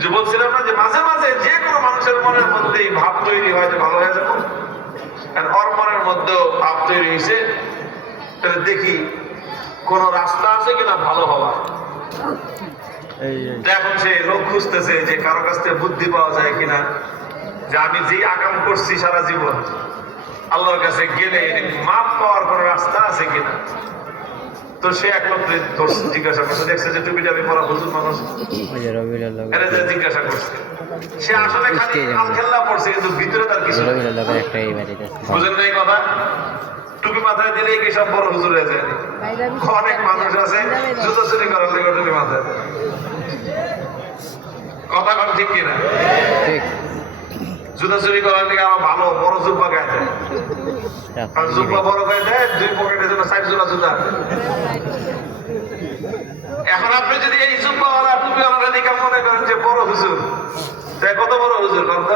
যে বলছিলাম না যে মাঝে মাঝে যে কোনো মানুষের মনের মধ্যেই ভাব তৈরি হয় যে ভালো হয়ে যাবো, ওর মনের মধ্যেও ভাব তৈরি হয়েছে, তাহলে দেখি কোন রাস্তা আছে কিনা ভালো হওয়া। এখন সে লোক খুঁজতেছে যে কারো কাছ থেকে বুদ্ধি পাওয়া যায় কিনা, যে আমি যে আকাম করছি সারা জীবন আল্লাহর কাছে গেলে মাপ পাওয়ার কোন রাস্তা আছে কিনা। তো সে এক লোক জিজ্ঞাসা করছে, দেখছে যে টুপি টাপি পরা হুজুর মানুষ, জিজ্ঞাসা করছে। সে আসলে খালি আলখেল্লা পড়ছে, কিন্তু ভিতরে তার কিছু বুঝেন নাই কথা। টুপি মাথায় দিলেই কি সব বড় হুজুর হয়ে যায়? অনেক মানুষ আছে জুতো চুরি করার লেগে টুপি মাথায়, কথা কম ঠিক কিনা? জুতা চুরি করার লেগে আমার ভালো বড় জুব্বা গায়ে দেয়, কারণ জুব্বা বড় গায়ে দেয়, 2 পকেটের জন্য 4 জোড়া জুতা। এখন আপনি যদি এই জুব্বাওয়ালা টুপিওয়ালা দেখে মনে করেন যে বড় হুজুর, কত বড় হুজুর কত